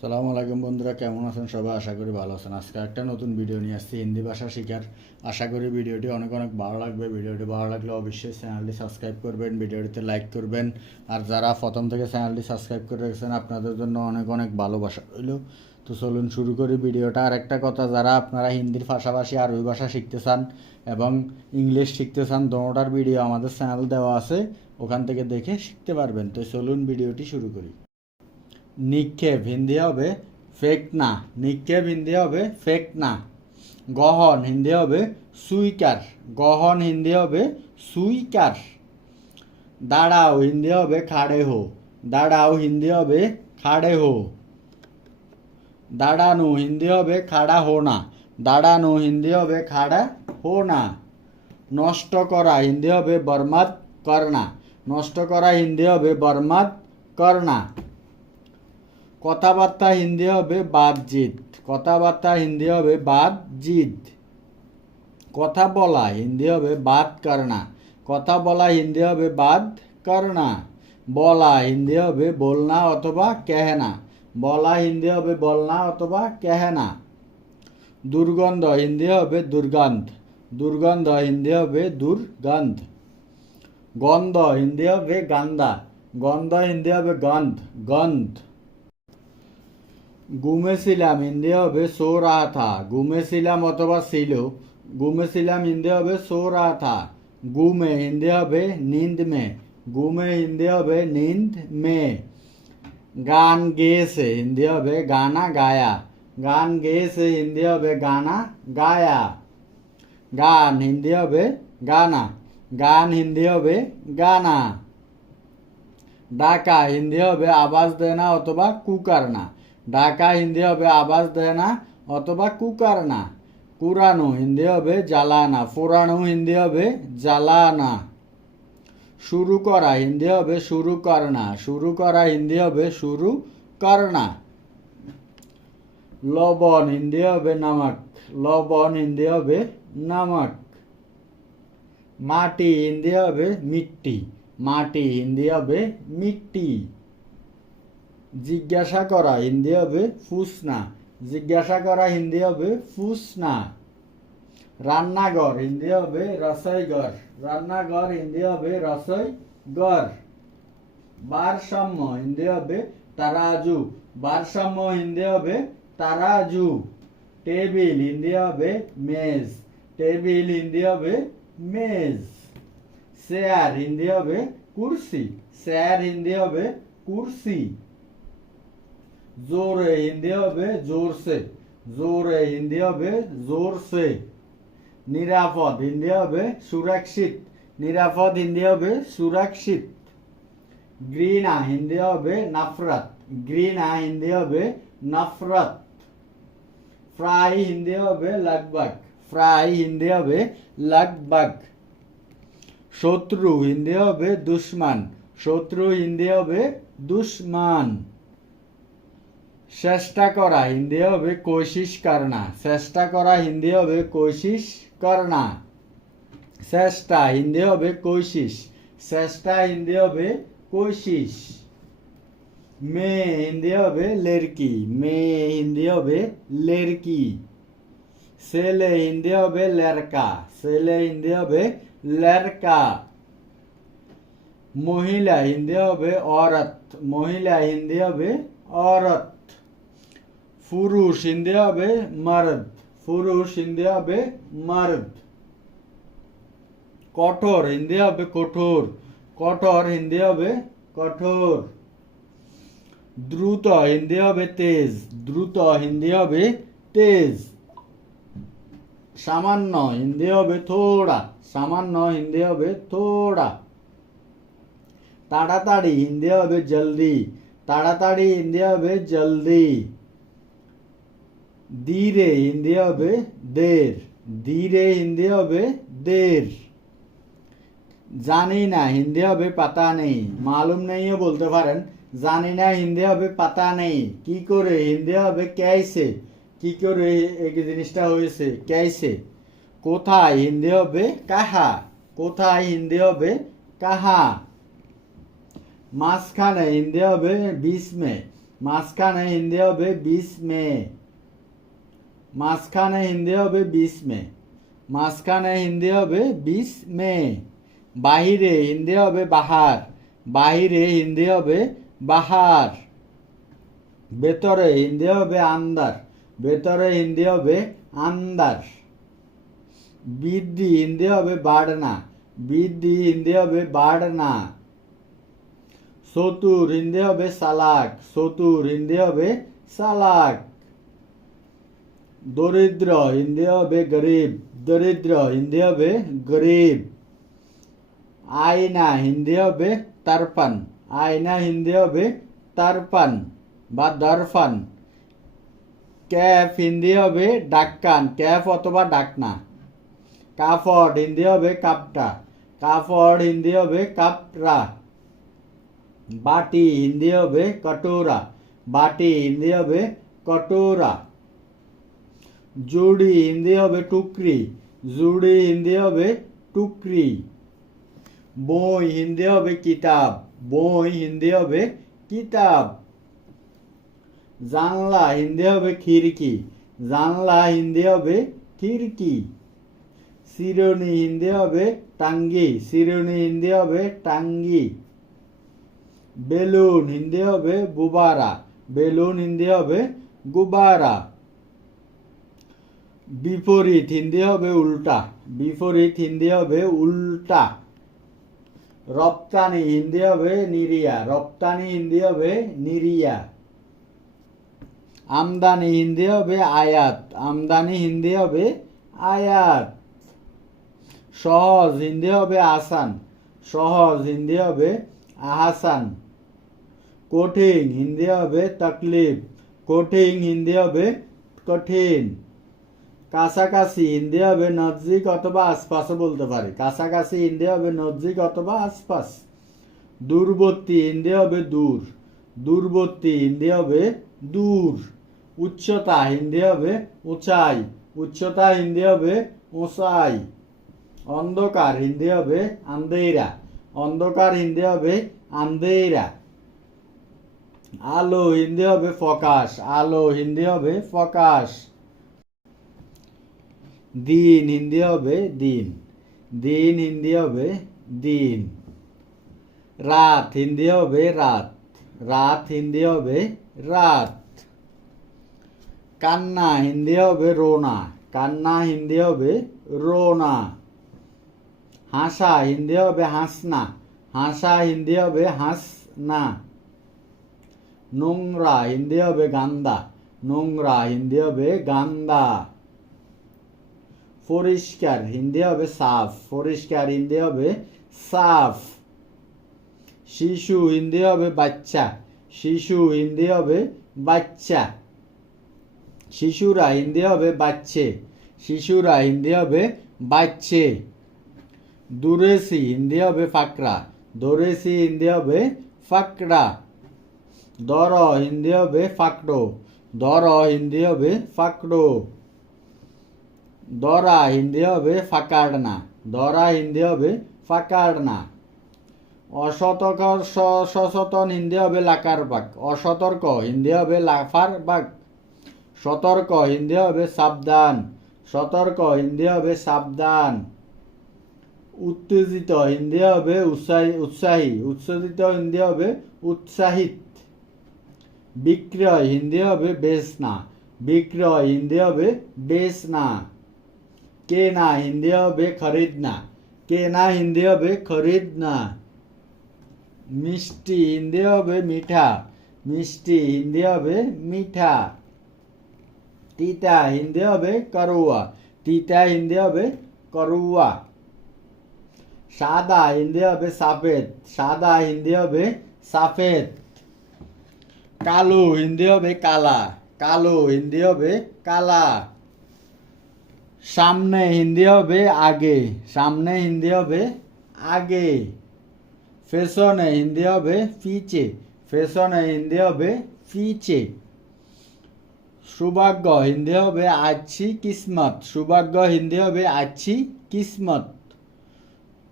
সালামু আলাইকুম বন্ধুরা, কেমন আছেন সবাই? আশা করি ভালো আছেন। আজকে একটা নতুন ভিডিও নিয়ে আসছি, হিন্দি ভাষা শেখার। আশা করি ভিডিওটি অনেক অনেক ভালো লাগবে। ভিডিওটি ভালো লাগলে অবশ্যই চ্যানেলটি সাবস্ক্রাইব করবেন, ভিডিওটিতে লাইক করবেন। আর যারা প্রথম থেকে চ্যানেলটি সাবস্ক্রাইব করে রেখেছেন, আপনাদের জন্য অনেক অনেক ভালোবাসা রইল। তো চলুন শুরু করি ভিডিওটা। আর একটা কথা, যারা আপনারা হিন্দির পাশাপাশি আরবি ভাষা শিখতে চান এবং ইংলিশ শিখতে চান, দোনোটার ভিডিও আমাদের চ্যানেল দেওয়া আছে। ওখান থেকে দেখে শিখতে পারবেন। তো চলুন ভিডিওটি শুরু করি। নিক্ষেপ হিন্দি হবে ফেক না নিক্ষেপ হিন্দি হবে ফেক না গহন হিন্দি হবে সুইকার গহন হিন্দি হবে সুইকার দাঁড়াও হিন্দি হবে খাড়ে হো দাঁড়াও হিন্দি হবে খাড়ে হো দাঁড়ানো হিন্দি হবে খাড়া হো না দাঁড়ানো হিন্দি হবে খাড়া হো না নষ্ট করা হিন্দি হবে বরবাদ করনা নষ্ট করা হিন্দি হবে বরবাদ করনা কথাবার্তা হিন্দি হবে বাদজিৎ কথাবার্তা হিন্দি হবে বাদজিৎ কথা বলা হিন্দি হবে বাদ করনা কথা বলা হিন্দি হবে বাদ করনা বলা হিন্দি হবে বলনা অথবা কেহনা বলা হিন্দি হবে বলনা অথবা কেহনা দুর্গন্ধ হিন্দি হবে দুর্গন্ধ দুর্গন্ধ হিন্দি হবে দুর্গন্ধ গন্ধ হিন্দি হবে গান্দা গন্ধ হিন্দি হবে গন্ধ গন্ধ ঘুমেছিলাম হিন্দি হবে সো রা থা ঘুমেছিলাম অথবা ছিল ঘুমেছিলাম হিন্দি হবে সো রা থা ঘুমে হিন্দি হবে নিন্দ মে ঘুমে হিন্দি হবে নিন্দ মে গান গেয়েছে হিন্দি হবে গানা গায়া গান গেয়েছে হিন্দি হবে গানা গায়া গান হিন্দি হবে গানা গান হিন্দি হবে গানা ডাকা হিন্দি হবে আওয়াজ দেনা অথবা কুকারনা ডাকা হিন্দি হবে আওয়াজ দেনা অথবা কুকারনা কুরানো হিন্দি হবে জ্বালানা ফোরানো হিন্দি হবে জ্বালানা। শুরু করা হিন্দি হবে শুরু করনা শুরু করা হিন্দি হবে শুরু করনা লবণ হিন্দি হবে নামক, লবণ হিন্দি হবে নামক। মাটি হিন্দি হবে মিট্টি, মাটি হিন্দি হবে মিট্টি। জিজ্ঞাসা করা হিন্দি হবে ফুসনা জিজ্ঞাসা করা হিন্দি হবে ফুসনা রান্নাঘর হিন্দি হবে রসইঘর রান্নাঘর হিন্দি হবে রসইঘর ভারসাম্য হিন্দি হবে তারাজু ভারসাম্য হিন্দি হবে তারাজু টেবিল হিন্দি হবে মেজ টেবিল হিন্দি হবে মেজ চেয়ার হিন্দি হবে কুর্সি চেয়ার হিন্দি হবে কুর্সি জোরে হিন্দি হবে জোরসে জোরে হিন্দি হবে জোরসে নিরাপদ হিন্দি হবে সুরক্ষিত নিরাপদ হিন্দি হবে সুরক্ষিত ঘৃণা হিন্দি হবে নাফরত ঘৃণা হিন্দি হবে নফরত ফ্রাই হিন্দি হবে লগভগ ফ্রাই হিন্দি হবে লগভগ শত্রু হিন্দি হবে দুশ্মন শত্রু হিন্দি হবে দুশ্মন চেষ্টা করা হিন্দি হবে কোশিশ করনা চেষ্টা করা হিন্দি হবে কোশিশ করনা চেষ্টা হিন্দি হবে কোশিশ চেষ্টা হিন্দি হবে কোশিশ মেয়ে হিন্দি হবে লেরকি মেয়ে হিন্দি হবে লেরকি ছেলে হিন্দি হবে লেরকা ছেলে হিন্দি হবে লেরকা মহিলা হিন্দি হবে অরত মহিলা হিন্দি হবে অরত পুরুষ হিন্দি হবে মর্দ পুরুষ হিন্দি হবে মর্দ কঠোর হিন্দি হবে কঠোর কঠোর হিন্দি হবে কঠোর দ্রুত হিন্দি হবে তেজ দ্রুত হিন্দি হবে তেজ সামান্য হিন্দি হবে থোড়া সামান্য হিন্দি হবে থোড়া তাড়াতাড়ি হিন্দি হবে জলদি তাড়াতাড়ি হিন্দি হবে জলদি ধীরে হিন্দি হবে দের, ধীরে হিন্দি হবে দের। জানি না, হিন্দি হবে পাতা নেই, মালুম নেইও বলতে পারেন। জানি না, হিন্দি হবে পাতা নেই, কি করে হিন্দি হবে, ক্যাইসে? কি করে এই জিনিসটা হয়েছে, ক্যাইসে? কোথায় হিন্দি হবে কাহা? কোথায় হিন্দি হবে কাহা? মাঝখানে হিন্দি হবে বিশ মে, মাঝখানে হিন্দি হবে বিশ মে। মাঝখানে হিন্দি হবে বিশ মে মাঝখানে হিন্দি হবে বিশ মে বাহিরে হিন্দি হবে বাহার বাহিরে হিন্দি হবে বাহার ভেতরে হিন্দি হবে আন্দার ভেতরে হিন্দি হবে আন্দার বৃদ্ধি হিন্দি হবে বাড়না বৃদ্ধি হিন্দি হবে বাড়না সতুর হিন্দি হবে সালাক সতুর হিন্দি হবে সালাক দরিদ্র হিন্দি হবে গরিব দরিদ্র হিন্দি হবে গরিব আয়না হিন্দি হবে তারপান আয়না হিন্দি হবে তারপান বা দরফান ক্যাফ হিন্দি হবে ডাক্কান ক্যাফ অথবা ডাকনা কাফড় হিন্দি হবে কাপটা কাফড় হিন্দি হবে কাপড়া বাটি হিন্দি হবে কটোরা বাটি হিন্দি হবে কটোরা জুড়ি হিন্দি হবে টুকরি জুড়ি হিন্দি হবে টুকরি বই হিন্দি হবে কিতাব বই হিন্দি হবে কিতাব জানলা হিন্দি হবে খিড়কি জানলা হিন্দি হবে খিড়কি শিরোনি হিন্দি হবে টাঙ্গি শিরোনি হিন্দি হবে টাঙ্গি বেলুন হিন্দি হবে গুবারা বেলুন হিন্দি হবে গুবারা বিপরীত হিন্দি হবে উল্টা বিপরীত হিন্দি হবে উল্টা রপ্তানি হিন্দি হবে নিরিয়া রপ্তানি হিন্দি হবে নিরিয়া আমদানি হিন্দি হবে আয়াত আমদানি হিন্দি হবে আয়াত সহজ হিন্দি হবে আসান সহজ হিন্দি হবে আহাসান কঠিন হিন্দি হবে তকলিফ কঠিন হিন্দি হবে কঠিন কাছাকাছি হিন্দি হবে নজিক অথবা আশপাশও বলতে পারি কাছাকাছি হিন্দি হবে নজিক অথবা আশপাশ দূরবর্তী হিন্দি হবে দূর দূরবর্তী হিন্দি হবে দূর উচ্চতা হিন্দি হবে উঁচাই উচ্চতা হিন্দি হবে উঁচাই অন্ধকার হিন্দি হবে আন্দেরা অন্ধকার হিন্দি হবে আন্দেরা আলো হিন্দি হবে ফকাশ আলো হিন্দি হবে ফকাশ দিন হিন্দি হবে দিন দিন হিন্দি হবে দিন রাত হিন্দি হবে রাত রাত হিন্দি হবে রাত কান্না হিন্দি হবে রোনা কান্না হিন্দি হবে রোনা হাসা হিন্দি হবে হাসনা হাসা হিন্দি হবে হাসনা নোংরা হিন্দি হবে গান্দা নোংরা হিন্দি হবে গান্দা পরিষ্কার হিন্দি হবে সাফ পরিষ্কার হিন্দি হবে সাফ শিশু হিন্দি হবে বাচ্চা শিশু হিন্দি হবে বাচ্চা শিশুরা হিন্দি হবে বাচ্চে শিশুরা হিন্দি হবে বাচ্চে দূরেসি হিন্দি হবে ফাকরা দূরেসি হিন্দি হবে ফাকরা দর হিন্দি হবে ফাকড়ো দর হিন্দি হবে ফাকড়ো দরা হিন্দি হবে ফাকাড়না দরা হিন্দি হবে ফাকাড়না অসতর্ক সচেতন হিন্দি হবে লাকার বাক অসতর্ক হিন্দি হবে লাফার বাক সতর্ক হিন্দি হবে সাবধান সতর্ক হিন্দি হবে সাবধান উত্তেজিত হিন্দি হবে উৎসাহী উৎসাহী উৎসাহিত হিন্দি হবে উৎসাহিত বিক্রয় হিন্দি হবে বেচনা বিক্রয় হিন্দি হবে বেচনা কেনা হিন্দি হবে খরিদনা কেনা হিন্দি হবে খরিদনা মিষ্টি হিন্দি হবে মিঠা মিষ্টি হিন্দি হবে মিঠা তিতা হিন্দি হবে করুয়া তিতা হিন্দি হবে করুয়া সাদা হিন্দি হবে সাফেদ সাদা হিন্দি হবে সাফেদ কালো হিন্দি হবে কালা কালো হিন্দি হবে কালা সামনে হিন্দি হবে আগে, সামনে হিন্দি হবে আগে ফেশনে হিন্দি হবে ফিচে ফেশনে হিন্দি হবে ফিচে সৌভাগ্য হিন্দি হবে আছি কিসমত, সৌভাগ্য হিন্দি হবে আছি কিসমত।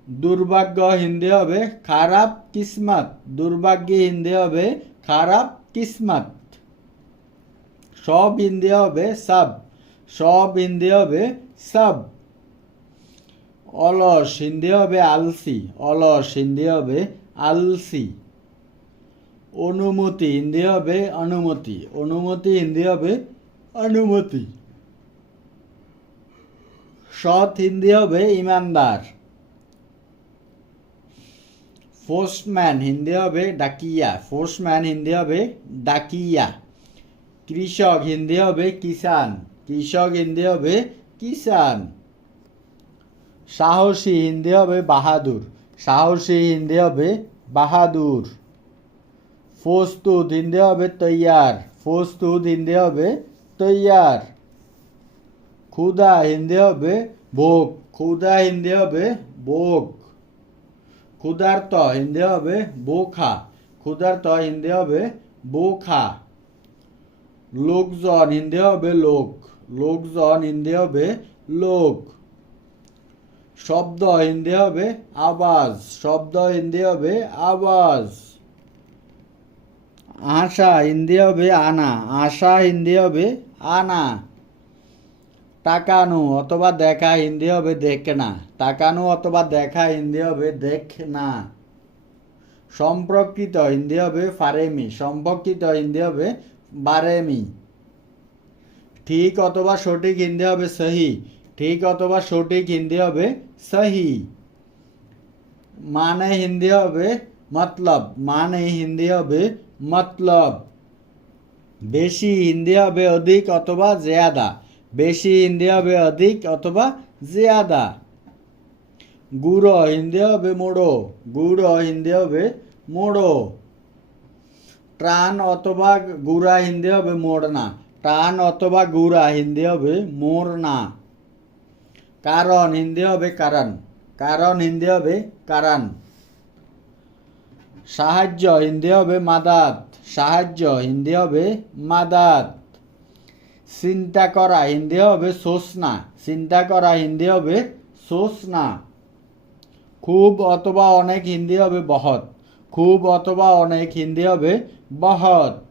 দুর্ভাগ্য হিন্দি হবে খারাপ কিসমত, দুর্ভাগ্য হিন্দি হবে খারাপ কিসমত। সব হিন্দি হবে সব। সব হিন্দি হবে সব। অলস হিন্দি হবে আলসি, অলস হিন্দি হবে আলসি। অনুমতি হিন্দি হবে অনুমতি অনুমতি হিন্দি হবে অনুমতি। সৎ হিন্দি হবে ইমানদার। পোস্টম্যান হিন্দি হবে ডাকিয়া পোস্টম্যান হিন্দি হবে ডাকিয়া। কৃষক হিন্দি হবে কিষান কৃষক হিন্দি হবে কিষান সাহসী হিন্দি হবে বাহাদুর সাহসী হিন্দি হবে বাহাদুর প্রস্তুত হিন্দি হবে তৈয়ার প্রস্তুত হিন্দি হবে তৈয়ার ক্ষুদা হিন্দি হবে ভোগ ক্ষুদা হিন্দি হবে ভোগ ক্ষুধার্ত হিন্দি হবে বোখা ক্ষুধার্ত হিন্দি হবে বোখা লোকজন হিন্দি হবে লোক লোকজন হিন্দি হবে লোক। শব্দ হিন্দি হবে আওয়াজ। শব্দ হিন্দি হবে আওয়াজ। আশা হিন্দি হবে আনা। আশা হিন্দি হবে আনা। তাকানো অথবা দেখা হিন্দি হবে দেখ না তাকানো অথবা দেখা হিন্দি হবে দেখ না সম্পর্কিত হিন্দি হবে ফারেমি। সম্পর্কিত হিন্দি হবে বারেমি। ঠিক অথবা সঠিক হিন্দি হবে সহি। ঠিক অথবা সঠিক হিন্দি হবে সহি। মানে হিন্দি হবে মতলব। মানে হিন্দি হবে মতলব। বেশি হিন্দি হবে অধিক অথবা জেয়াদা। বেশি হিন্দি হবে অধিক অথবা জিয়াদা। গুঁড়ো হিন্দি হবে মোড়ো। গুঁড়ো হিন্দি হবে মোড়ো। টান অথবা গুড়া হিন্দি হবে মোড়না। টান অথবা গুড়া, হিন্দি হবে মোর না কারণ, হিন্দি হবে কারণ। কারণ, হিন্দি হবে কারণ। সাহায্য, হিন্দি হবে মাদাত সাহায্য, হিন্দি হবে মাদাত চিন্তা করা, হিন্দি হবে সোসনা চিন্তা করা, হিন্দি হবে সোসনা খুব অথবা অনেক, হিন্দি হবে বহৎ। খুব অথবা অনেক, হিন্দি হবে বহৎ।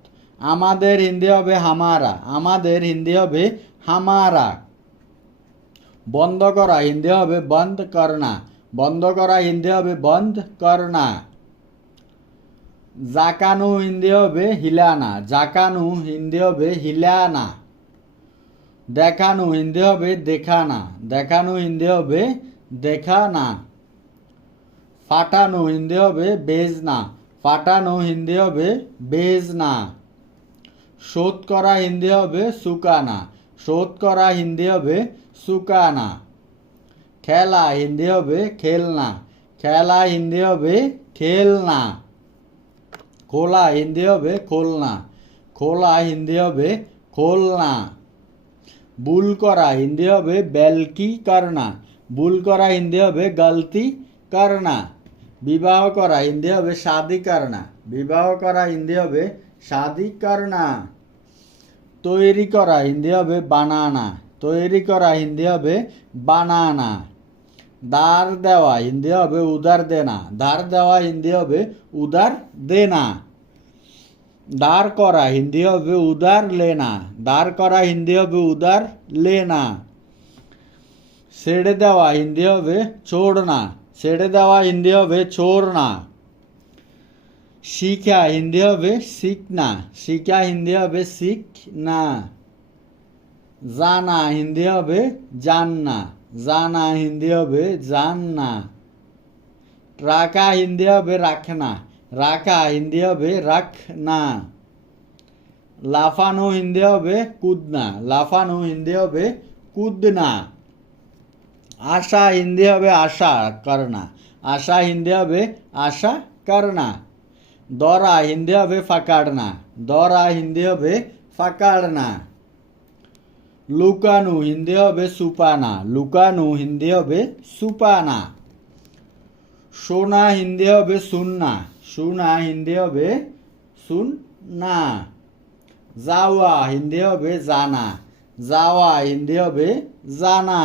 আমাদের হিন্দি হবে হামারা আমাদের হিন্দি হবে হামারা বন্ধ করা হিন্দি হবে বন্ধ করনা বন্ধ করা হিন্দি হবে বন্ধ করনা জাকানু হিন্দি হবে হিলানা জাকানু হিন্দি হবে হিলানা দেখানো হিন্দি হবে দেখানা দেখানো হিন্দি হবে দেখানা ফাটানো হিন্দি হবে বেজনা ফাটানো হিন্দি হবে বেজনা শোধ করা হিন্দি হবে সুকানা শোধ করা হিন্দি হবে সুকানা খেলা হিন্দি হবে খেলনা খেলা হিন্দি হবে খেলনা খোলা হিন্দি হবে খোলনা খোলা হিন্দি হবে খোলনা ভুল করা হিন্দি হবে বেলকি করনা ভুল করা হিন্দি হবে গলতি করনা বিবাহ করা হিন্দি হবে শাদি করনা বিবাহ করা হিন্দি হবে শাদি করনা তৈরি করা, হিন্দি হবে বানানা। তৈরি করা, হিন্দি হবে বানানা। ধার দেওয়া, হিন্দি হবে উদার দেনা। ধার দেওয়া, হিন্দি হবে উদার দেনা। দাঁড় করা, হিন্দি হবে উদার লেনা। দাঁড় করা, হিন্দি হবে উদার লেনা। ছেড়ে দেওয়া, হিন্দি হবে ছোড়না। ছেড়ে দেওয়া, হিন্দি হবে ছোড়না। শিখা হিন্দি হবে শিখ না শিখা হিন্দি হবে শিখ না জানা হিন্দি হবে জাননা জানা হিন্দি হবে জাননা রাখা হিন্দি হবে রাখনা রাখা হিন্দি হবে রাখ না লাফানো হিন্দি হবে কুদনা লাফানো হিন্দি হবে কুদনা আশা হিন্দি হবে আশা করনা আশা হিন্দি হবে আশা করনা দরা হিন্দি হবে ফাকাড়না দরা হিন্দি হবে ফাকাড়না লুকানু হিন্দি হবে সুপানা লুকানু হিন্দি হবে সুপানা সোনা হিন্দি হবে সুন্না সুনা হিন্দি হবে সুন না যাওয়া হিন্দি হবে জানা যাওয়া হিন্দি হবে জানা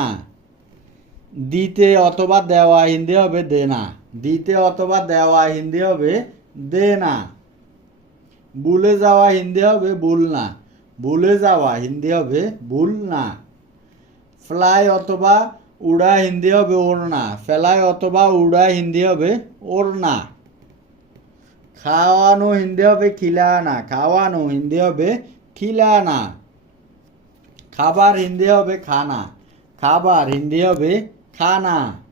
দিতে অথবা দেওয়া হিন্দি হবে দেনা দিতে অথবা দেওয়া হিন্দি হবে দেনা ভুলে যাওয়া হিন্দি হবে ভুল না। ভুলে যাওয়া হিন্দি হবে ভুল না। ফ্লাই অথবা উড়া হিন্দি হবে ওড়না ফেলাই অথবা উড়া হিন্দি হবে ওড়না খাওয়ানো হিন্দি হবে খিলানা। খাওয়ানো হিন্দি হবে খিলানা। খাবার হিন্দি হবে খানা। খাবার হিন্দি হবে খানা।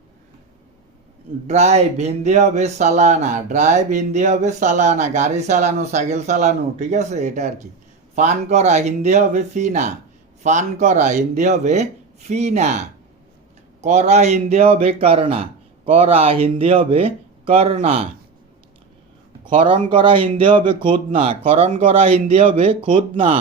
ড্রাইভ হিন্দি হবে চালানা ড্রাইভ হিন্দি হবে চালানা গাড়ি চালানো সাইকেল চালানো, ঠিক আছে? এটা আর কি। ফান করা, হিন্দি হবে ফিনা। ফান করা, হিন্দি হবে ফিনা। করা, হিন্দি হবে করনা করা, হিন্দি হবে করনা খরণ করা, হিন্দি হবে খুদনা। খরণ করা, হিন্দি হবে খুদনা।